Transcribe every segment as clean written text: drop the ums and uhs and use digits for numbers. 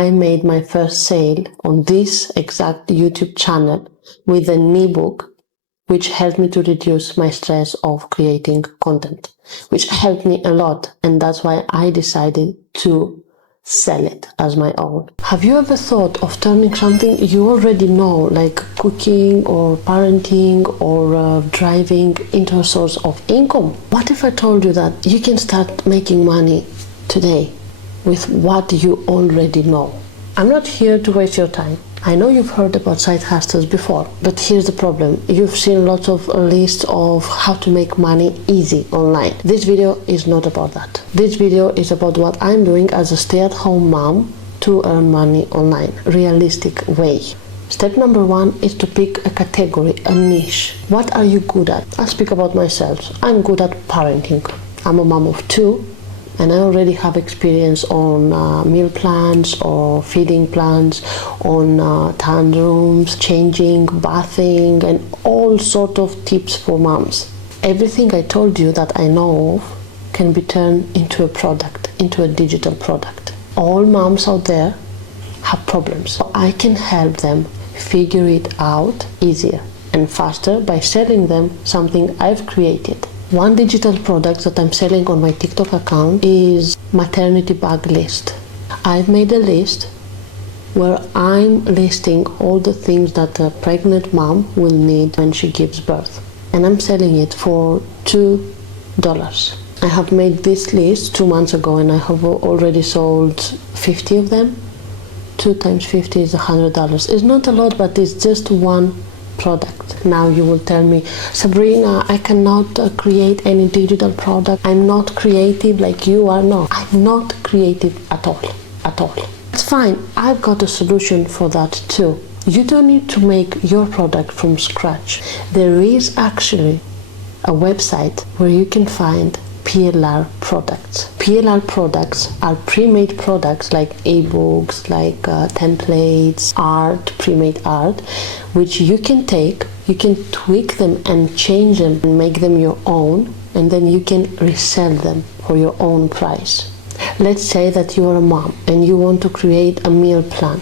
I made my first sale on this exact YouTube channel with an ebook, which helped me to reduce my stress of creating content, which helped me a lot. And that's why I decided to sell it as my own. Have you ever thought of turning something you already know, like cooking or parenting or driving, into a source of income? What if I told you that you can start making money today with what you already know? I'm not here to waste your time. I know you've heard about side hustles before, but here's the problem. You've seen lots of lists of how to make money easy online. This video is not about that. This video is about what I'm doing as a stay-at-home mom to earn money online, realistic way. Step number one is to pick a category, a niche. What are you good at? I'll speak about myself. I'm good at parenting. I'm a mom of 2. And I already have experience on meal plans or feeding plans, on tantrums, changing, bathing, and all sort of tips for moms. Everything I told you that I know of can be turned into a product, into a digital product. All moms out there have problems. So I can help them figure it out easier and faster by selling them something I've created. One digital product that I'm selling on my TikTok account is maternity bag list. I've made a list where I'm listing all the things that a pregnant mom will need when she gives birth. And I'm selling it for $2. I have made this list 2 months ago and I have already sold 50 of them. 2 times 50 is $100. It's not a lot, but it's just one product. Now you will tell me, Sabrina, I cannot create any digital product. I'm not creative like you are. No, I'm not creative at all. It's fine. I've got a solution for that too. You don't need to make your product from scratch. There is actually a website where you can find PLR products. PLR products are pre-made products like ebooks, like templates, art, pre-made art, which you can take, you can tweak them and change them and make them your own, and then you can resell them for your own price. Let's say that you are a mom and you want to create a meal plan.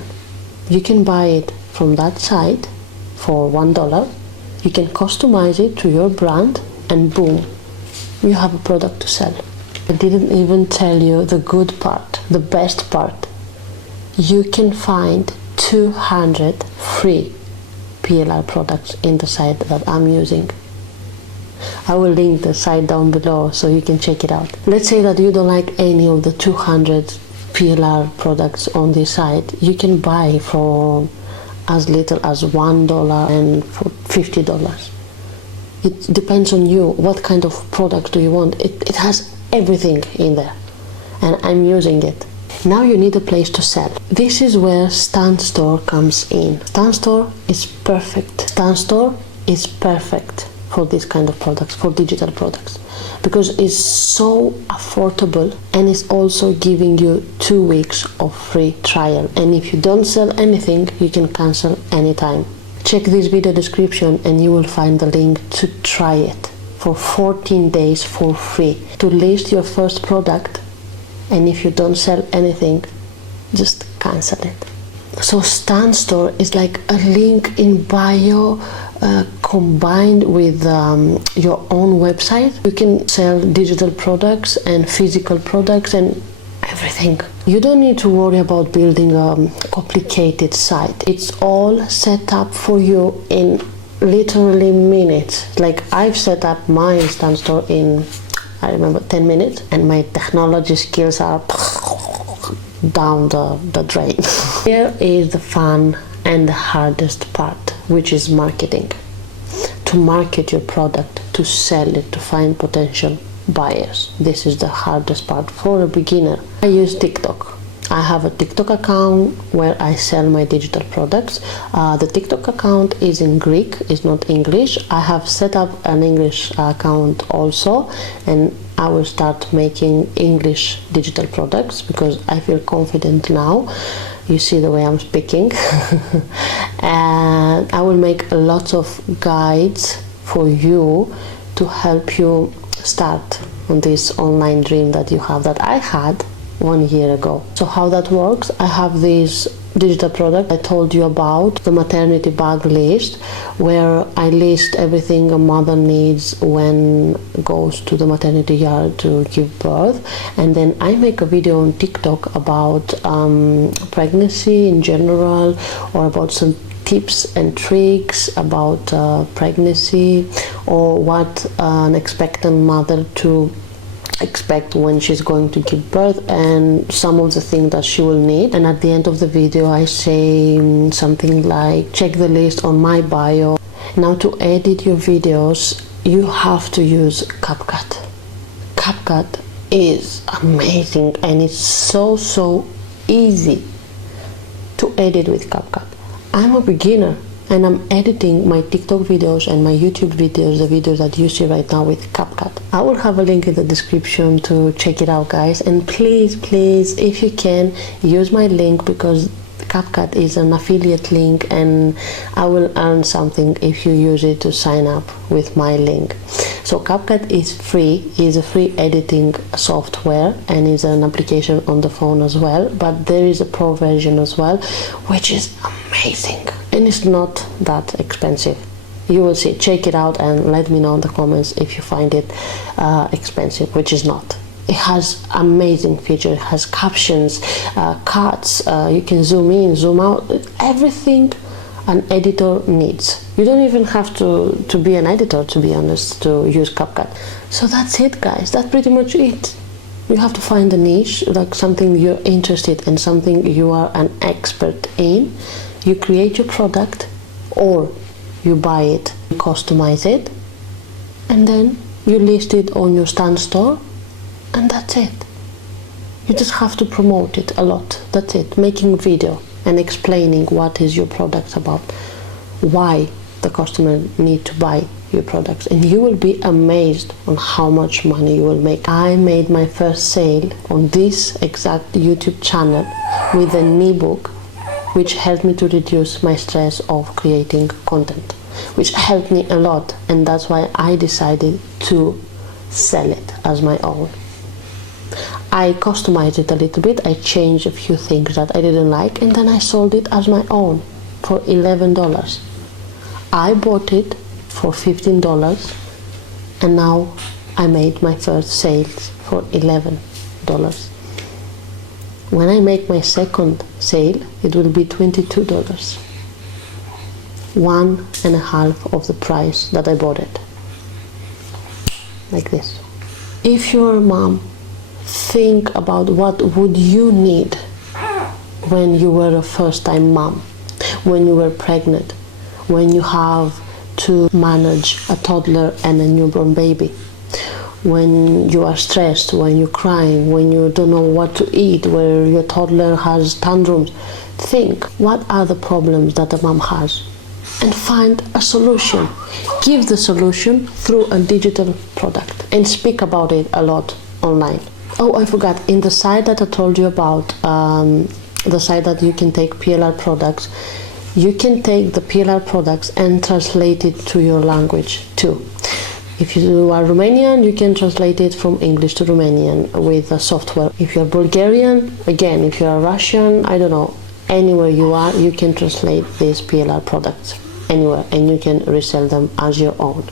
You can buy it from that site for $1. You can customize it to your brand and boom, you have a product to sell. I didn't even tell you the good part, the best part. You can find 200 free PLR products in the site that I'm using. I will link the site down below so you can check it out. Let's say that you don't like any of the 200 PLR products on this site. You can buy for as little as $1 and for $50. It depends on you. What kind of product do you want? It has everything in there and I'm using it. Now you need a place to sell. This is where StanStore comes in. StanStore is perfect. StanStore is perfect for this kind of products, for digital products, because it's so affordable and it's also giving you 2 weeks of free trial. And if you don't sell anything, you can cancel anytime. Check this video description and you will find the link to try it for 14 days for free, to list your first product, and if you don't sell anything, just cancel it. So StanStore is like a link in bio combined with your own website. You can sell digital products and physical products and everything. You don't need to worry about building a complicated site. It's all set up for you in literally minutes. Like I've set up my StanStore in, I remember, 10 minutes, and my technology skills are down the drain. Here is the fun and the hardest part, which is marketing. To market your product, to sell it, to find potential buyers. This is the hardest part for a beginner. I use TikTok. I have a TikTok account where I sell my digital products. The TikTok account is in Greek, it's not English. I have set up an English account also, and I will start making English digital products because I feel confident now. You see the way I'm speaking. And I will make lots of guides for you to help you start on this online dream that you have, that I had 1 year ago. So how that works, I have this digital product I told you about, the maternity bag list, where I list everything a mother needs when goes to the maternity yard to give birth, and then I make a video on TikTok about pregnancy in general, or about some tips and tricks about pregnancy, or what an expectant mother to expect when she's going to give birth, and some of the things that she will need. And at the end of the video I say something like, check the list on my bio. Now, to edit your videos you have to use CapCut. CapCut is amazing, and it's so easy to edit with CapCut. I'm a beginner and I'm editing my TikTok videos and my YouTube videos, the videos that you see right now, with CapCut. I will have a link in the description to check it out, guys, and please if you can, use my link, because CapCut is an affiliate link and I will earn something if you use it to sign up with my link. So CapCut is free, is a free editing software, and is an application on the phone as well, but there is a pro version as well, which is amazing, and it's not that expensive. You will see, check it out and let me know in the comments if you find it expensive, which is not. It has amazing features, it has captions, cuts, you can zoom in, zoom out, everything an editor needs. You don't even have to be an editor, to be honest, to use CapCut. So that's it, guys, that's pretty much it. You have to find a niche, like something you're interested in, something you are an expert in. You create your product, or you buy it, customize it, and then you list it on your StanStore, and that's it. You just have to promote it a lot, that's it. Making video and explaining what is your product about, why the customer need to buy your products, and you will be amazed on how much money you will make. I made my first sale on this exact YouTube channel with an ebook, which helped me to reduce my stress of creating content, which helped me a lot, and that's why I decided to sell it as my own. I customized it a little bit, I changed a few things that I didn't like, and then I sold it as my own for $11. I bought it for $15, and now I made my first sales for $11. When I make my second sale, it will be $22. 1.5 of the price that I bought it. Like this. If you're a mom, think about what would you need when you were a first-time mom, when you were pregnant, when you have to manage a toddler and a newborn baby, when you are stressed, when you're crying, when you don't know what to eat, where your toddler has tantrums. Think, what are the problems that a mom has, and find a solution. Give the solution through a digital product, and speak about it a lot online. Oh, I forgot, in the site that I told you about, the site that you can take PLR products, you can take the PLR products and translate it to your language too. If you are Romanian, you can translate it from English to Romanian with a software. If you're Bulgarian, again, if you're Russian, I don't know, anywhere you are, you can translate these PLR products anywhere, and you can resell them as your own.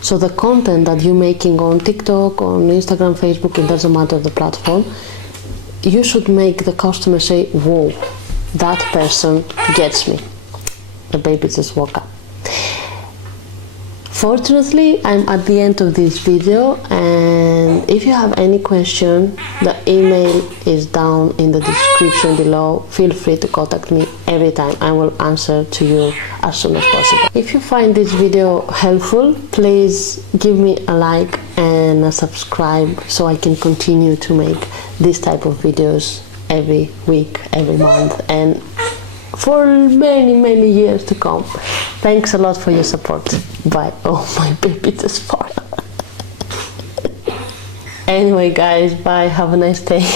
So the content that you're making on TikTok, on Instagram, Facebook, it doesn't matter the platform, you should make the customer say, whoa, that person gets me. The baby just woke up. Fortunately, I'm at the end of this video, and if you have any question, the email is down in the description below. Feel free to contact me every time. I will answer to you as soon as possible. If you find this video helpful, please give me a like and a subscribe so I can continue to make this type of videos every week, every month, and for many years to come. Thanks a lot for your support. Bye. Oh, my baby just farted. Anyway, guys, bye. Have a nice day.